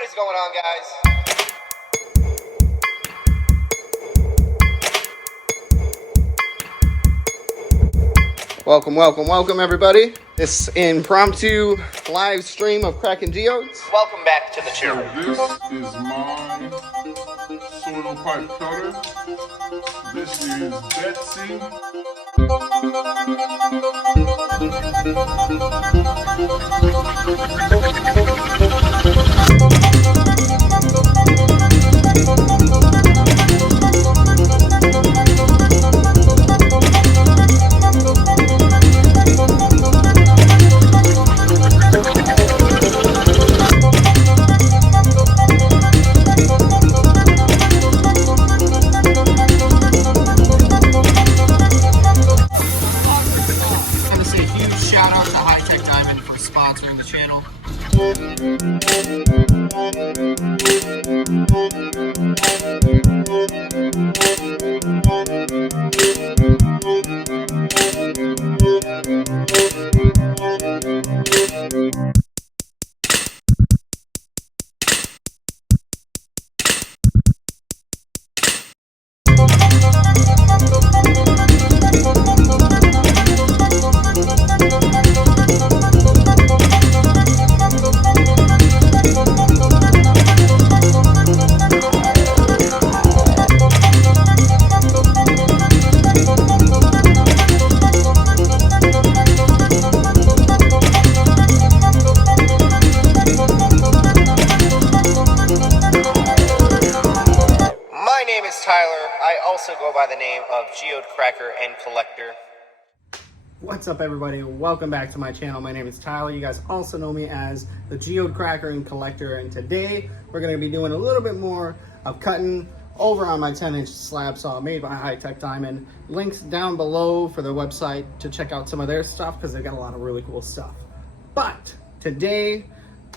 What is going on, guys? Welcome, everybody. This impromptu live stream of Cracking Geodes. Welcome back to the channel. This is my soil pipe cutter. This is Betsy. Shout out to High-Tech Diamond for sponsoring the channel. I also go by the name of Geode Cracker and Collector. What's up, everybody? Welcome back to my channel. My name is Tyler. You guys also know me as the Geode Cracker and Collector, and today we're going to be doing a little bit more of cutting over on my 10-inch slab saw made by High-Tech Diamond. Links down below for their website to check out some of their stuff because they've got a lot of really cool stuff. But today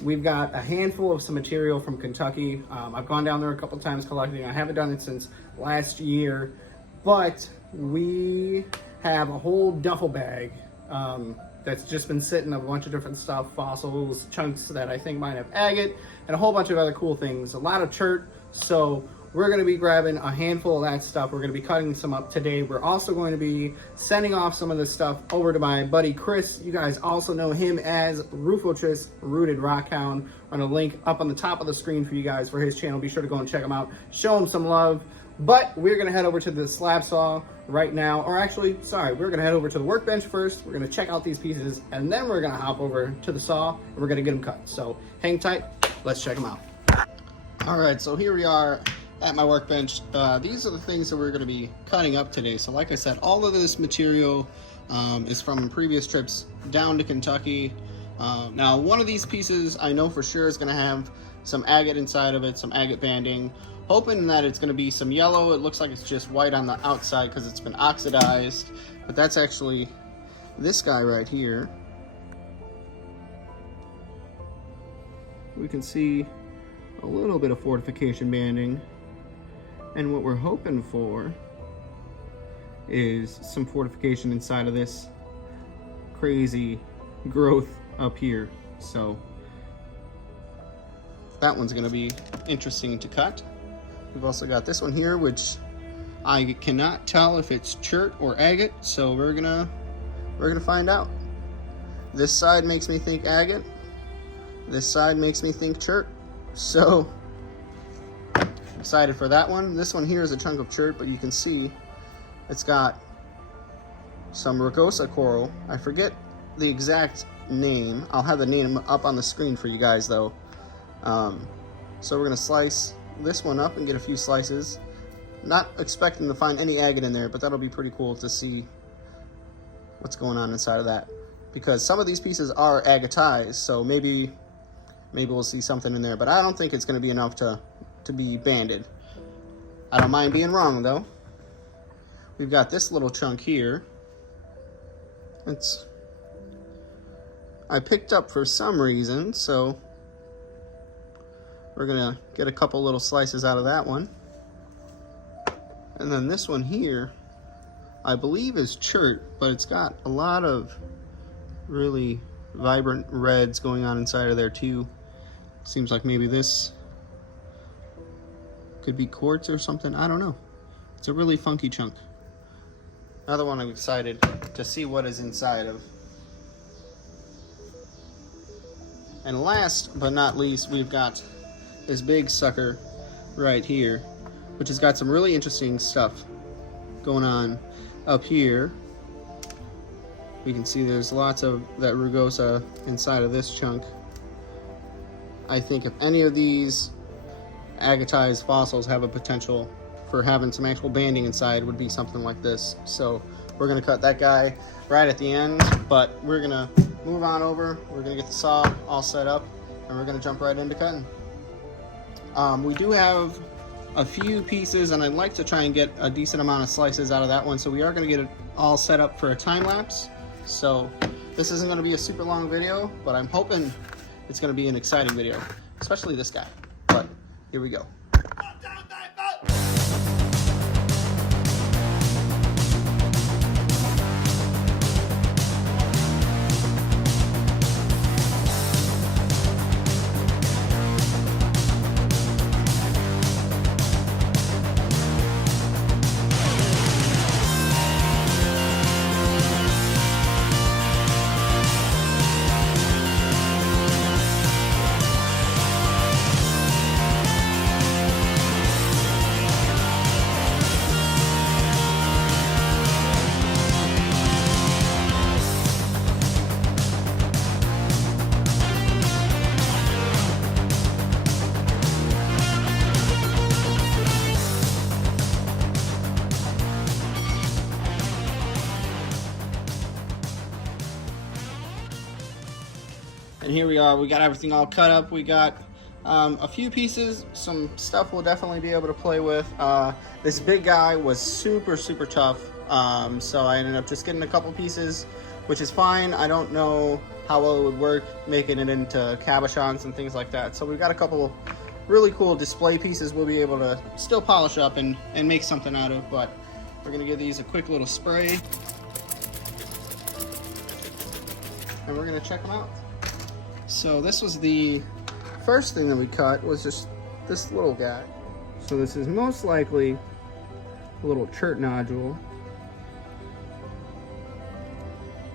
we've got a handful of some material from Kentucky. I've gone down there a couple times collecting. I haven't done it since last year, but we have a whole duffel bag that's just been sitting, a bunch of different stuff, fossils, chunks that I think might have agate, and a whole bunch of other cool things, a lot of chert. So we're going to be grabbing a handful of that stuff. We're going to be cutting some up today. We're also going to be sending off some of this stuff over to my buddy Chris. You guys also know him as Rufotris Rooted Rockhound. I'm going to link up on the top of the screen for you guys for his channel. Be sure to go and check him out. Show him some love. But we're going to head over to the slab saw right now. Or actually, sorry, we're going to head over to the workbench first. We're going to check out these pieces, and then we're going to hop over to the saw, and we're going to get them cut. So hang tight. Let's check them out. All right, so here we are at my workbench. These are the things that we're going to be cutting up today. So like I said, all of this material is from previous trips down to Kentucky. Now, one of these pieces I know for sure is going to have some agate inside of it, some agate banding. Hoping that it's going to be some yellow. It looks like it's just white on the outside because it's been oxidized, but that's actually this guy right here. We can see a little bit of fortification banding, and what we're hoping for is some fortification inside of this crazy growth up here. So that one's going to be interesting to cut. We've also got this one here, which I cannot tell if it's chert or agate, so we're gonna find out. This side makes me think agate. This side makes me think chert. So excited for that one. This one here is a chunk of chert, but you can see it's got some rugosa coral. I forget the exact name. I'll have the name up on the screen for you guys though. So we're gonna slice this one up and get a few slices. Not expecting to find any agate in there, but that'll be pretty cool to see what's going on inside of that, because some of these pieces are agatized, so maybe we'll see something in there, but I don't think it's going to be enough to be banded. I don't mind being wrong though. We've got this little chunk here. I picked up for some reason, so we're gonna get a couple little slices out of that one. And then this one here, I believe is chert, but it's got a lot of really vibrant reds going on inside of there too. Seems like maybe this could be quartz or something. I don't know. It's a really funky chunk. Another one I'm excited to see what is inside of. And last but not least, we've got this big sucker right here, which has got some really interesting stuff going on up here. We can see there's lots of that rugosa inside of this chunk. I think if any of these agatized fossils have a potential for having some actual banding inside, would be something like this. So we're gonna cut that guy right at the end, but we're gonna move on over. We're gonna get the saw all set up and we're gonna jump right into cutting. We do have a few pieces and I'd like to try and get a decent amount of slices out of that one. So we are gonna get it all set up for a time lapse. So this isn't gonna be a super long video, but I'm hoping it's gonna be an exciting video, especially this guy. But here we go. And here we are, we got everything all cut up. We got a few pieces, some stuff we'll definitely be able to play with. This big guy was super tough, so I ended up just getting a couple pieces, which is fine. I don't know how well it would work making it into cabochons and things like that. So we've got a couple really cool display pieces we'll be able to still polish up and make something out of, but we're gonna give these a quick little spray and we're gonna check them out. So this was the first thing that we cut, was just this little guy. So this is most likely a little chert nodule.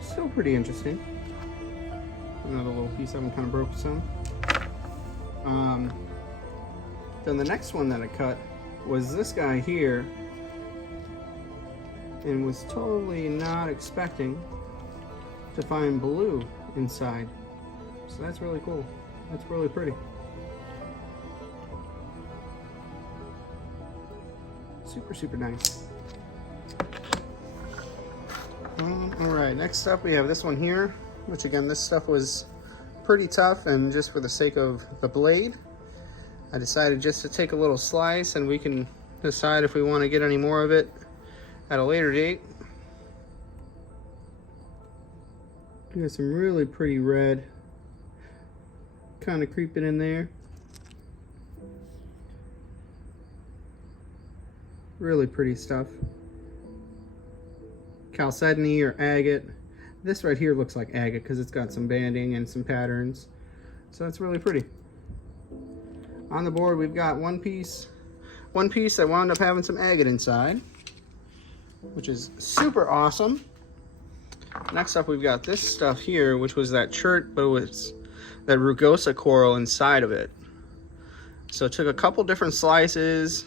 Still pretty interesting. Another little piece of them kind of broke some. Then the next one that I cut was this guy here, and was totally not expecting to find blue inside. So that's really cool. That's really pretty. Super nice. Alright, next up we have this one here, which again, this stuff was pretty tough, and just for the sake of the blade, I decided just to take a little slice and we can decide if we want to get any more of it at a later date. We got some really pretty red kind of creeping in there. Really pretty stuff. Chalcedony or agate. This right here looks like agate because it's got some banding and some patterns. So that's really pretty. On the board we've got one piece that wound up having some agate inside, which is super awesome. Next up we've got this stuff here, which was that chert, but it was that rugosa coral inside of it. So I took a couple different slices,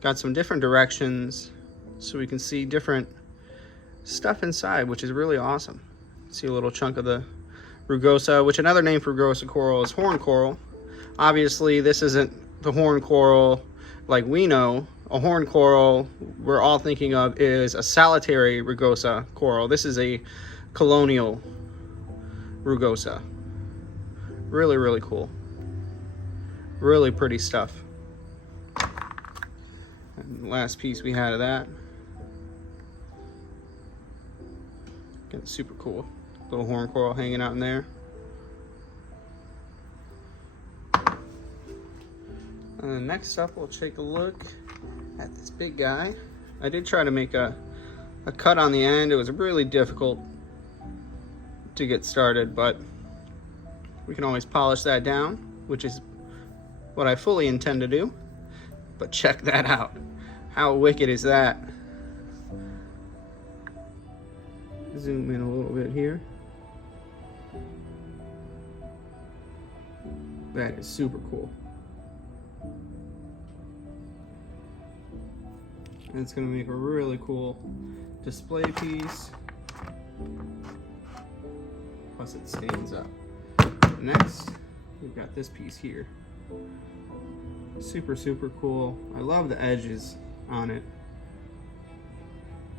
got some different directions, so we can see different stuff inside, which is really awesome. See a little chunk of the rugosa, which another name for rugosa coral is horn coral. Obviously this isn't the horn coral like we know. A horn coral we're all thinking of is a solitary rugosa coral. This is a colonial rugosa. Really cool. Really pretty stuff. And the last piece we had of that. Again, super cool. Little horn coral hanging out in there. And then next up, we'll take a look at this big guy. I did try to make a cut on the end. It was really difficult to get started, but We can always polish that down, which is what I fully intend to do. But check that out. How wicked is that? Zoom in a little bit here. That is super cool. And it's going to make a really cool display piece. Plus it stands up. Next, we've got this piece here. Super, super cool. I love the edges on it.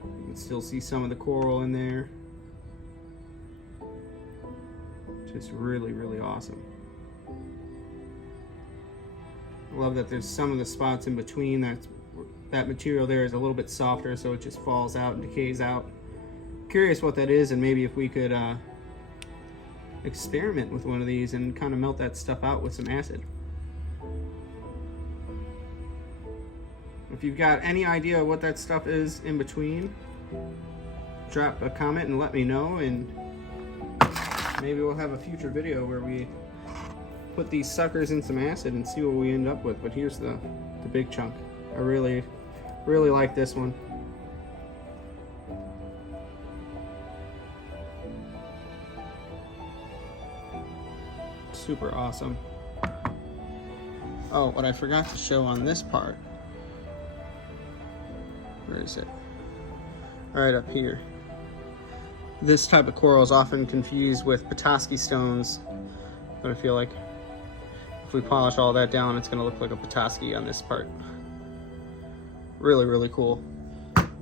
You can still see some of the coral in there. Just really, really awesome. I love that there's some of the spots in between. That material there is a little bit softer, so it just falls out and decays out. Curious what that is, and maybe if we could experiment with one of these and kind of melt that stuff out with some acid. If you've got any idea what that stuff is in between, drop a comment and let me know, and maybe we'll have a future video where we put these suckers in some acid and see what we end up with. But here's the big chunk. I really like this one. Super awesome. Oh, what I forgot to show on this part. Where is it? Right up here. This type of coral is often confused with Petoskey stones, but I feel like if we polish all that down, it's going to look like a Petoskey on this part. Really, really cool.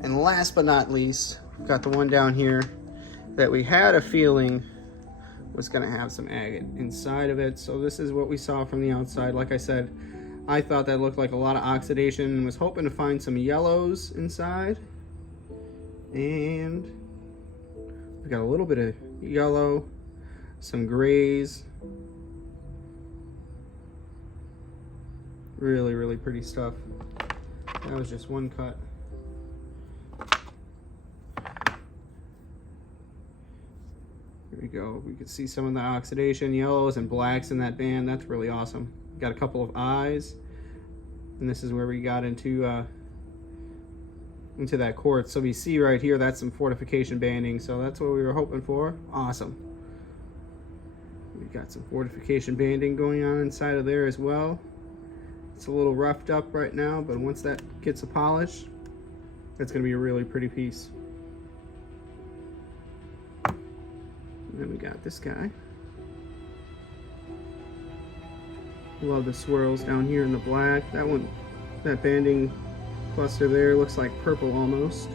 And last but not least, we've got the one down here that we had a feeling was going to have some agate inside of it. So this is what we saw from the outside. Like I said, I thought that looked like a lot of oxidation and was hoping to find some yellows inside. And we got a little bit of yellow, some grays. Really, really pretty stuff. That was just one cut. Here we go. We can see some of the oxidation, yellows and blacks in that band. That's really awesome. Got a couple of eyes, and this is where we got into that quartz. So we see right here, that's some fortification banding. So that's what we were hoping for. Awesome. We got some fortification banding going on inside of there as well. It's a little roughed up right now, but once that gets a polish, that's going to be a really pretty piece. And then we got this guy. Love the swirls down here in the black. That one, that banding cluster there looks like purple almost.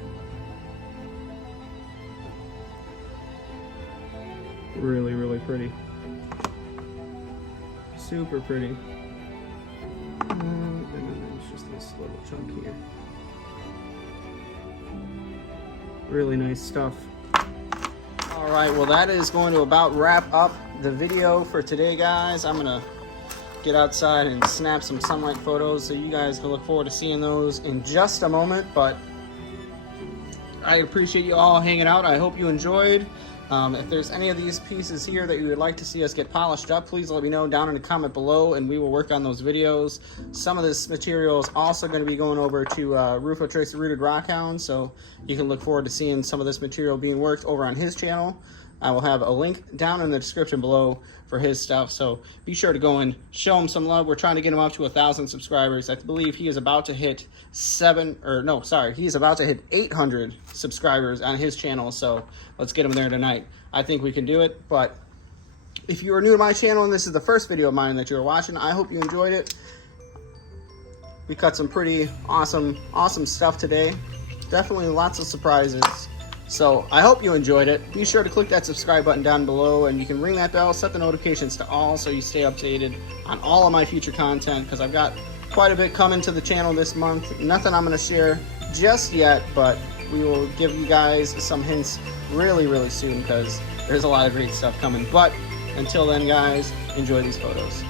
Really, really pretty. Super pretty. And then there's just this little chunk here. Really nice stuff. All right, well that is going to about wrap up the video for today, guys. I'm gonna get outside and snap some sunlight photos, so you guys can look forward to seeing those in just a moment. But I appreciate you all hanging out. I hope you enjoyed. If there's any of these pieces here that you would like to see us get polished up, please let me know down in the comment below, and we will work on those videos. Some of this material is also going to be going over to Rufo Tracy Rooted Rockhound, so you can look forward to seeing some of this material being worked over on his channel. I will have a link down in the description below for his stuff, so be sure to go and show him some love. We're trying to get him up to 1,000 subscribers. I believe he is about to hit he's about to hit 800 subscribers on his channel, so let's get him there tonight. I think we can do it. But if you are new to my channel and this is the first video of mine that you're watching, I hope you enjoyed it. We cut some pretty awesome stuff today. Definitely lots of surprises. So I hope you enjoyed it. Be sure to click that subscribe button down below, and you can ring that bell, set the notifications to all so you stay updated on all of my future content, because I've got quite a bit coming to the channel this month. Nothing I'm going to share just yet, but we will give you guys some hints really, really soon, because there's a lot of great stuff coming. But until then, guys, enjoy these photos.